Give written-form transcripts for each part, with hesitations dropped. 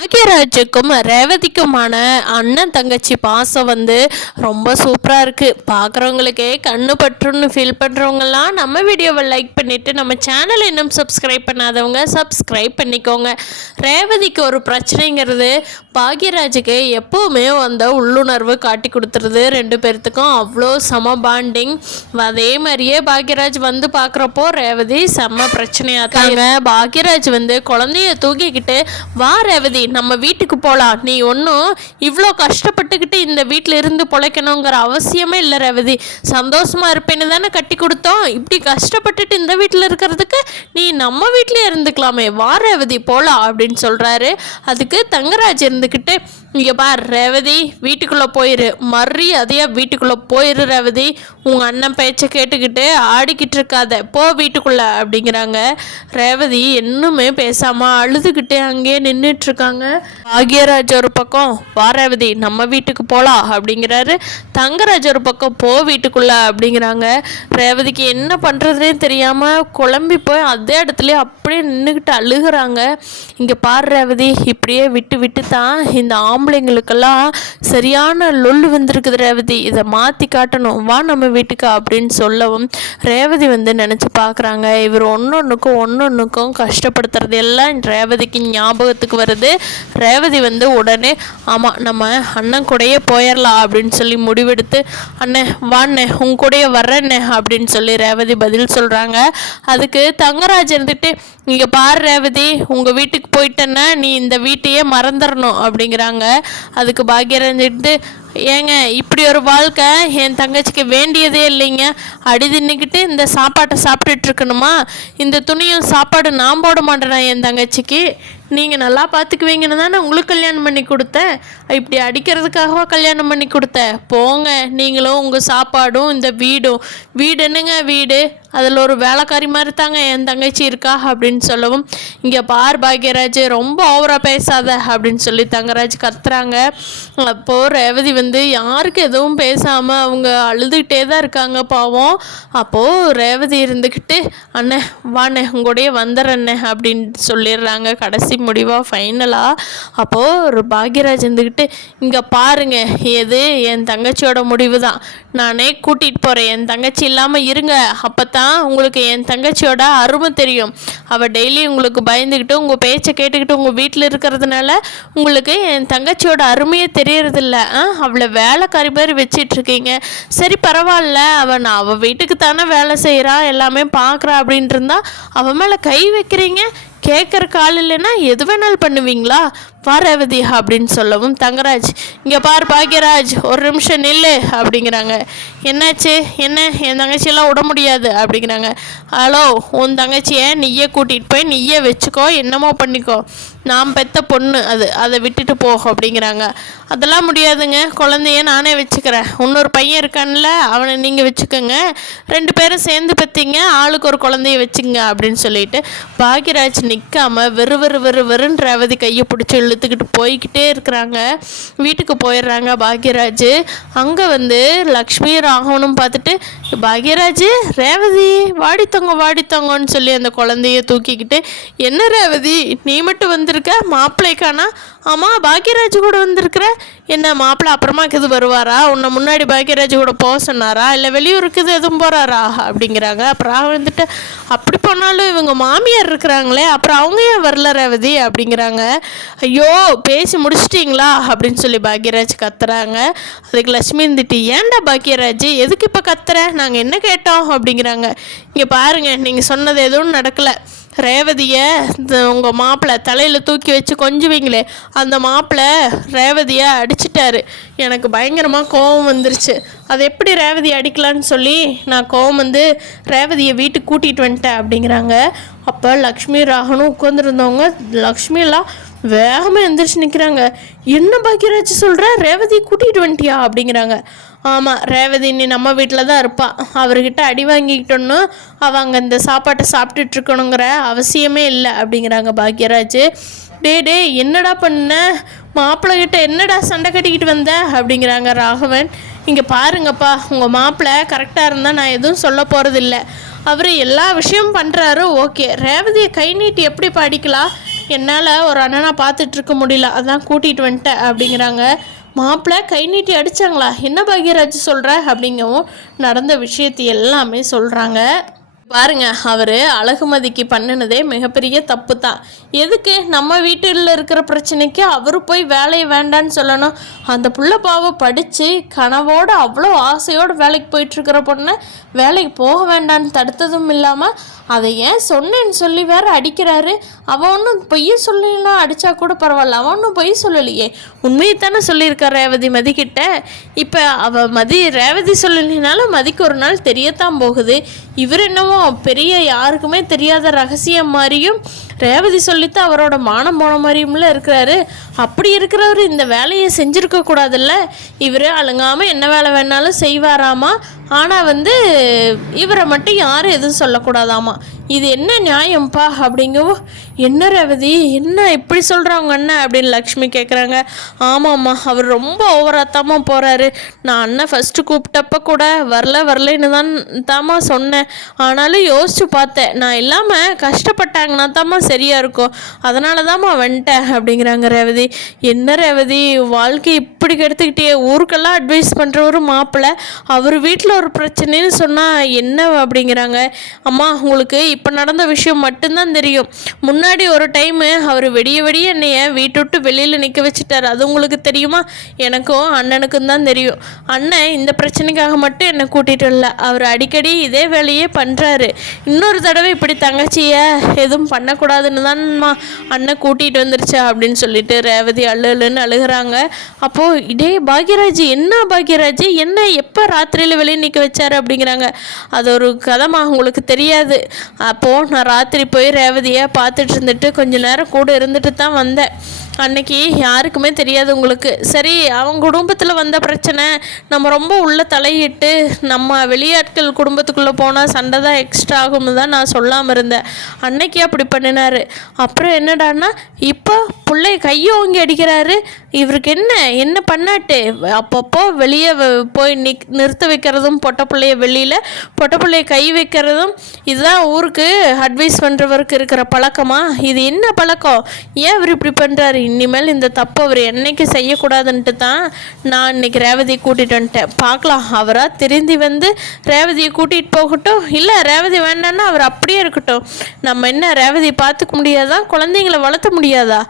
பாக்யராஜுக்கும் ரேவதிக்குமான அண்ணன் தங்கச்சி பாசம் ரொம்ப சூப்பராக இருக்குது. பார்க்குறவங்களுக்கே கண்ணு பற்றுன்னு ஃபீல் பண்ணுறவங்கலாம் நம்ம வீடியோவை லைக் பண்ணிவிட்டு நம்ம சேனலை இன்னும் சப்ஸ்கிரைப் பண்ணாதவங்க சப்ஸ்கிரைப் பண்ணிக்கோங்க. ரேவதிக்கு ஒரு பிரச்சனைங்கிறது பாக்யராஜுக்கு எப்போவுமே உள்ளுணர்வு காட்டி கொடுத்துருது. ரெண்டு பேர்த்துக்கும் அவ்வளோ சம பாண்டிங். அதே மாதிரியே பாக்யராஜ் பார்க்குறப்போ ரேவதி செம்ம பிரச்சனையாக தாங்க. பாக்யராஜ் குழந்தைய தூக்கிக்கிட்டு வா ரேவதி நம்ம வீட்டுக்கு போகலாம், நீ ஒன்றும் இவ்வளோ கஷ்டப்பட்டுக்கிட்டு இந்த வீட்டில் இருந்து பொழைக்கணுங்கிற அவசியமே இல்லை ரேவதி, சந்தோஷமாக இருப்பேன்னு தானே கட்டி கொடுத்தோம், இப்படி கஷ்டப்பட்டுட்டு இந்த வீட்டில் இருக்கிறதுக்கு நீ நம்ம வீட்டிலே இருந்துக்கலாமே, வா ரேவதி போகலாம் அப்படின்னு சொல்கிறாரு. அதுக்கு தங்கராஜ் இருந்துக்கிட்டு இங்கே பார் ரேவதி வீட்டுக்குள்ளே போயிரு, மரியாதையாக வீட்டுக்குள்ளே போயிரு ரேவதி, உங்கள் அண்ணன் பேச்சை கேட்டுக்கிட்டு ஆடிக்கிட்டு இருக்காத, போ வீட்டுக்குள்ளே அப்படிங்கிறாங்க. ரேவதி இன்னுமே பேசாமல் அழுதுகிட்டே அங்கேயே நின்றுட்டுருக்காங்க. பாக்யராஜ் ஒரு பக்கம் வா ரேவதி நம்ம வீட்டுக்கு போகலாம் அப்படிங்கிறாரு. தங்கராஜ் ஒரு பக்கம் போ வீட்டுக்குள்ளே அப்படிங்கிறாங்க. ரேவதிக்கு என்ன பண்ணுறதுனே தெரியாமல் குழம்பி போய் அதே இடத்துல அப்படியே நின்றுக்கிட்டு அழுகிறாங்க. இங்கே பார் ரேவதி இப்படியே விட்டு விட்டு தான் இந்த ஆம்பளைங்களுக்கெல்லாம் சரியான லொல்லு வந்திருக்குது ரேவதி, இதை மாற்றி காட்டணும், வா நம்ம வீட்டுக்கு அப்படின்னு சொல்லவும் ரேவதி நினச்சி பார்க்குறாங்க. இவர் ஒன்னொன்றுக்கும் கஷ்டப்படுத்துறது எல்லாம் ரேவதிக்கு ஞாபகத்துக்கு வருது. ரேவதி உடனே ஆமாம் நம்ம அண்ணன் கூடயே போயிடலாம் அப்படின்னு சொல்லி முடிவெடுத்து அண்ணே வாண்ணே உங்க கூடயே வர்றேண்ணே அப்படின்னு சொல்லி ரேவதி பதில் சொல்கிறாங்க. அதுக்கு தங்கராஜ் இருந்துட்டு இங்கே பாரு ரேவதி உங்கள் வீட்டுக்கு போயிட்டேன்னா நீ இந்த வீட்டையே மறந்துடணும் அப்படிங்கிறாங்க. அதுக்கு பாக்யராஜ் எடுத்து ஏங்க இப்படி ஒரு வாழ்க்கை என் தங்கச்சிக்கு வேண்டியதே இல்லைங்க, அடி தின்னுக்கிட்டு இந்த சாப்பாட்டை சாப்பிட்டுட்டு இருக்கணுமா, இந்த துணியும் சாப்பாடு நான் போட மாட்டேனா என் தங்கச்சிக்கு, நீங்கள் நல்லா பார்த்துக்குவீங்கன்னு தானே உங்களுக்கு கல்யாணம் பண்ணி கொடுத்தேன், இப்படி அடிக்கிறதுக்காகவா கல்யாணம் பண்ணி கொடுத்தேன், போங்க நீங்களும் உங்கள் சாப்பாடும் இந்த வீடும், வீடு என்னங்க வீடு, அதில் ஒரு வேலைக்காரி மாதிரி தாங்க என் தங்கச்சி இருக்கா அப்படின்னு சொல்லவும் இங்கே பார் பாக்யராஜ் ரொம்ப ஓவராக பேசாத அப்படின்னு சொல்லி தங்கராஜ் கத்துறாங்க. அப்போது ரேவதி யாருக்கு எதுவும் பேசாமல் அவங்க அழுதுகிட்டே தான் இருக்காங்க பாவம். அப்போது ரேவதி இருந்துக்கிட்டு அண்ணே வாண்ணே உங்களுடைய வந்துடுறண்ணே அப்படின்னு சொல்லிடுறாங்க கடைசி முடிவாக ஃபைனலாக. அப்போது ஒரு பாக்யராஜ் இருந்துக்கிட்டு இங்கே பாருங்க எது என் தங்கச்சியோட முடிவு தான், நானே கூட்டிகிட்டு போகிறேன், என் தங்கச்சி இல்லாமல் இருங்க, அப்போ தான் உங்களுக்கு என் தங்கச்சியோட அருமை தெரியும், அவள் டெய்லி உங்களுக்கு பயந்துக்கிட்டு உங்கள் பேச்சை கேட்டுக்கிட்டு உங்கள் வீட்டில் இருக்கிறதுனால உங்களுக்கு என் தங்கச்சியோட அருமையே தெரியறதில்ல, அவளை வேலைக்காரி மாதிரி வச்சிட்ருக்கீங்க, சரி பரவாயில்ல அவள் வீட்டுக்கு தானே வேலை செய்கிறா எல்லாமே பார்க்குறா அப்படின்ட்டு இருந்தா அவன் மேலே கை வைக்கிறீங்க, கேட்குற கால் இல்லைன்னா எது வேணாலும் பண்ணுவீங்களா, ரேவதி அப்படின்னு சொல்லவும் தங்கராஜ் இங்கே பார் பாக்யராஜ் ஒரு நிமிஷம் நில்லு அப்படிங்கிறாங்க. என்னாச்சு என்ன என் தங்கச்சியெல்லாம் விட முடியாது அப்படிங்கிறாங்க. ஹலோ உன் தங்கச்சியை நீயே கூட்டிகிட்டு போய் நீயே வச்சுக்கோ என்னமோ பண்ணிக்கோ, நான் பெத்த பொண்ணு அதை விட்டுட்டு போக அப்படிங்கிறாங்க. அதெல்லாம் முடியாதுங்க, குழந்தைய நானே வச்சுக்கிறேன், இன்னொரு பையன் இருக்கான்ல அவனை நீங்கள் வச்சுக்கோங்க, ரெண்டு பேரும் சேர்ந்து பெற்றீங்க ஆளுக்கு ஒரு குழந்தைய வச்சுங்க அப்படின்னு சொல்லிட்டு பாக்யராஜ் நிற்காமல் வெறுன்னு ரேவதி கையை பிடிச்சி இழுத்துக்கிட்டு போய்கிட்டே இருக்கிறாங்க. வீட்டுக்கு போயிடுறாங்க பாக்யராஜ். அங்கே லக்ஷ்மி ராகவனும் பார்த்துட்டு பாக்யராஜ் ரேவதி வாடித்தோங்கன்னு சொல்லி அந்த குழந்தைய தூக்கிக்கிட்டு என்ன ரேவதி நீ மட்டும் வந்திருக்க, மாப்பிள்ளைக்கானா, ஆமாம் பாக்யராஜ் கூட வந்திருக்கிற, என்ன மாப்பிள்ளை அப்புறமாக்கு இது வருவாரா, உன்னை முன்னாடி பாக்யராஜ் கூட போக சொன்னாரா இல்லை வெளியூருக்கு இது எதுவும் போகிறாரா அப்படிங்கிறாங்க. அப்புறம் அப்படி போனாலும் இவங்க மாமியார் இருக்கிறாங்களே அப்புறம் அவங்க ஏன் வரல ரேவதி அப்படிங்கிறாங்க. ஐயோ பேசி முடிச்சிட்டிங்களா அப்படின்னு சொல்லி பாக்யராஜ் கத்துறாங்க. அதுக்கு லட்சுமி இருந்துட்டு ஏன்டா பாக்யராஜ் எதுக்கு இப்போ கத்துற, நாங்கள் என்ன கேட்டோம் அப்படிங்கிறாங்க. இங்கே பாருங்கள் நீங்கள் சொன்னது எதுவும் நடக்கலை, ரேவதியை உங்கள் மாப்பிள்ளை தலையில் தூக்கி வச்சு கொஞ்சுவீங்களே அந்த மாப்பிள்ளை ரேவதியை அடிச்சிட்டாரு, எனக்கு பயங்கரமாக கோபம் வந்துருச்சு, அதை எப்படி ரேவதி அடிக்கலான்னு சொல்லி நான் கோபம் ரேவதியை வீட்டுக்கு கூட்டிகிட்டு வந்துட்டேன் அப்படிங்கிறாங்க. அப்போ லக்ஷ்மி ராகனும் உட்காந்துருந்தவங்க லக்ஷ்மியெல்லாம் வேகமாக எந்திரிச்சு நிற்கிறாங்க. என்ன பாக்யராஜ் சொல்கிற, ரேவதியை கூட்டிகிட்டு வந்துட்டியா அப்படிங்கிறாங்க. ஆமாம் ரேவதி நீ நம்ம வீட்டில் தான் இருப்பாள், அவர்கிட்ட அடி வாங்கிக்கிட்டோன்னு அவள் அங்கே இந்த சாப்பாட்டை சாப்பிட்டுட்ருக்கணுங்கிற அவசியமே இல்லை அப்படிங்கிறாங்க பாக்யராஜ். டே என்னடா பண்ண, மாப்பிள்ளைகிட்ட என்னடா சண்டை கட்டிக்கிட்டு வந்த அப்படிங்கிறாங்க ராகவன். இங்கே பாருங்கப்பா உங்கள் மாப்பிள்ளை கரெக்டாக இருந்தால் நான் எதுவும் சொல்ல போகிறதில்ல, அவர் எல்லா விஷயமும் பண்ணுறாரு ஓகே, ரேவதியை கை நீட்டி எப்படி படிக்கலாம், என்னால் ஒரு அண்ணனை பார்த்துட்டு இருக்க முடியல, அதான் கூட்டிகிட்டு வந்துட்டேன் அப்படிங்கிறாங்க. மாப்பிள்ளை கை நீட்டி அடித்தாங்களா, என்ன பாக்யராஜ் சொல்கிற அப்படிங்கவும் நடந்த விஷயத்தை எல்லாமே சொல்கிறாங்க. பாருங்க, அவர் அழகுமதிக்கு பண்ணினதே மிகப்பெரிய தப்பு தான். எதுக்கு நம்ம வீட்டில் இருக்கிற பிரச்சனைக்கு அவர் போய் வேலையை வேண்டான்னு சொல்லணும்? அந்த புள்ள பாவம் படித்து கனவோடு அவ்வளோ ஆசையோடு வேலைக்கு போயிட்டுருக்கிற பொண்ணை வேலைக்கு போக வேண்டான்னு தடுத்ததும் இல்லாமல் அதை ஏன் சொன்னேன்னு சொல்லி வேற அடிக்கிறாரு. அவன் ஒன்றும் பொய்ய சொல்லலாம், அடித்தா கூட பரவாயில்ல, அவன் ஒன்றும் பொய் சொல்லலையே, உண்மையை தானே சொல்லியிருக்கா ரேவதி மதிக்கிட்ட. இப்போ அவள் ரேவதி சொல்லலினாலும் மதிக்கு ஒரு நாள் தெரியத்தான் போகுது. இவர் என்னவோ பெரிய யாருக்குமே தெரியாத ரகசியம் மாதிரியும் ரேவதி சொல்லித்தான் அவரோட மானம் போன மாதிரியும்ல இருக்கிறாரு. அப்படி இருக்கிறவர் இந்த வேலையை செஞ்சுருக்க கூடாதுல்ல. இவர் அழுங்காமல் என்ன வேலை வேணாலும் செய்வாராமா. ஆனால் இவரை மட்டும் யாரும் எதுவும் சொல்லக்கூடாதாமா. இது என்ன நியாயம்ப்பா அப்படிங்கவும், என்ன ரேவதி என்ன இப்படி சொல்கிறாங்க அண்ணன் அப்படின்னு லக்ஷ்மி கேட்குறாங்க. ஆமாம்மா, அவர் ரொம்ப ஓவராத்தாமல் போகிறாரு. நான் அண்ணன் ஃபஸ்ட்டு கூப்பிட்டப்ப கூட வரலன்னு தாம்மா சொன்னேன். ஆனாலும் யோசித்து பார்த்தேன், நான் இல்லாமல் கஷ்டப்பட்டாங்கன்னா தாம்மா சரியாக இருக்கும், அதனால தாம்மா வந்துட்டேன் அப்படிங்கிறாங்க ரேவதி. என்ன ரேவதி வாழ்க்கை இப்படி கெடுத்துக்கிட்டே, ஊருக்கெல்லாம் அட்வைஸ் பண்ணுறவரு மாப்பிள்ளை, அவர் வீட்டில் ஒரு பிரச்சனைன்னு சொன்னால் என்ன அப்படிங்கிறாங்க. அம்மா, உங்களுக்கு இப்போ நடந்த விஷயம் மட்டும்தான் தெரியும். முன்னாடி ஒரு டைமு அவர் விடிய என்னைய வீட்டு விட்டு வெளியில் நிற்க வச்சுட்டார். அது உங்களுக்கு தெரியுமா? எனக்கும் அண்ணனுக்கும் தான் தெரியும். அண்ணன் இந்த பிரச்சனைக்காக மட்டும் என்னை கூட்டிகிட்டு இல்லை, அவர் அடிக்கடி இதே வேலையே பண்ணுறாரு. இன்னொரு தடவை இப்படி தங்கச்சியை எதுவும் பண்ணக்கூடாதுன்னு தான்மா அண்ணன் கூட்டிகிட்டு வந்துருச்சு அப்படின்னு சொல்லிட்டு ரேவதி அழுன்னு அழுகிறாங்க. அப்போது இதே பாக்யராஜ் என்ன பாக்யராஜ் என்ன எப்போ ராத்திரியில் வெளியே நிற்க வச்சாரு அப்படிங்கிறாங்க. அது ஒரு கதைமா, உங்களுக்கு தெரியாது. அப்போது நான் ராத்திரி போய் ரேவதியை பார்த்துட்டு இருந்துட்டு கொஞ்சம் நேரம் கூட இருந்துட்டு தான் வந்தேன். அன்னைக்கு யாருக்குமே தெரியாது உங்களுக்கு. சரி, அவங்க குடும்பத்தில் வந்த பிரச்சனை நம்ம ரொம்ப உள்ள தலையிட்டு நம்ம வெளியாட்கள் குடும்பத்துக்குள்ளே போனால் சண்டை தான் எக்ஸ்ட்ரா ஆகும்னு தான் நான் சொல்லாமல் இருந்தேன். அன்னைக்கு அப்படி பண்ணினார். அப்புறம் என்னடான்னா இப்போ பிள்ளைய கையை ஓங்கி அடிக்கிறாரு. இவருக்கு என்ன பண்ணாட்டு அப்பப்போ வெளியே போய் நிறுத்த வைக்கிறதும், பொட்டை பிள்ளைய வெளியில் பொட்டை பிள்ளைய கை வைக்கிறதும், இதுதான் ஊருக்கு அட்வைஸ் பண்ணுறவருக்கு இருக்கிற பழக்கமா? இது என்ன பழக்கம்? ஏன் இவர் இப்படி பண்ணுறாரு? இனிமேல் இந்த தப்பு அவர் என்னைக்கு செய்யக்கூடாதுன்ட்டு தான் நான் இன்னைக்கு ரேவதியை கூட்டிகிட்டு வந்துட்டேன். பார்க்கலாம், அவராக திருந்தி ரேவதியை கூட்டிகிட்டு போகட்டும், இல்லை ரேவதி வேண்டான்னா அவர் அப்படியே இருக்கட்டும். நம்ம என்ன ரேவதியை பார்த்துக்க முடியாதா? குழந்தைங்களை வளர்த்த முடியாதா?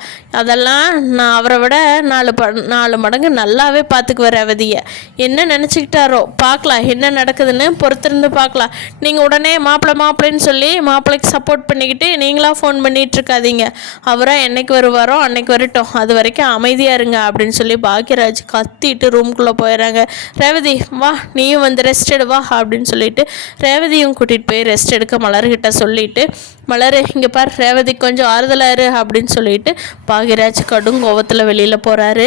அதெல்லாம் நான் அவரை விட 4 மடங்கு நல்லாவே பார்த்துக்குவேன் ரேவதியை. என்ன நினச்சிக்கிட்டாரோ பார்க்கலாம், என்ன நடக்குதுன்னு பொறுத்திருந்து பார்க்கலாம். நீங்கள் உடனே மாப்பிள்ளைன்னு சொல்லி மாப்பிள்ளைக்கு சப்போர்ட் பண்ணிக்கிட்டு நீங்களாக ஃபோன் பண்ணிகிட்ருக்காதீங்க. அவராக என்னைக்கு வருவாரோ அன்னைக்கு வரட்டும், அது வரைக்கும் அமைதியாக இருங்க அப்படின்னு சொல்லி பாக்யராஜ் கத்திட்டு ரூம்குள்ளே போயிடறாங்க. ரேவதி வா, நீயும் ரெஸ்ட் எடு வா அப்படின்னு சொல்லிட்டு ரேவதியும் கூட்டிகிட்டு போய் ரெஸ்ட் எடுக்க மலர்கிட்ட சொல்லிவிட்டு, மலர் இங்கே பார், ரேவதி கொஞ்சம் ஆறுதலாரு அப்படின்னு சொல்லிட்டு பாக்யராஜ் கடும் கோவத்தில் வெளியில் போகிறாரு.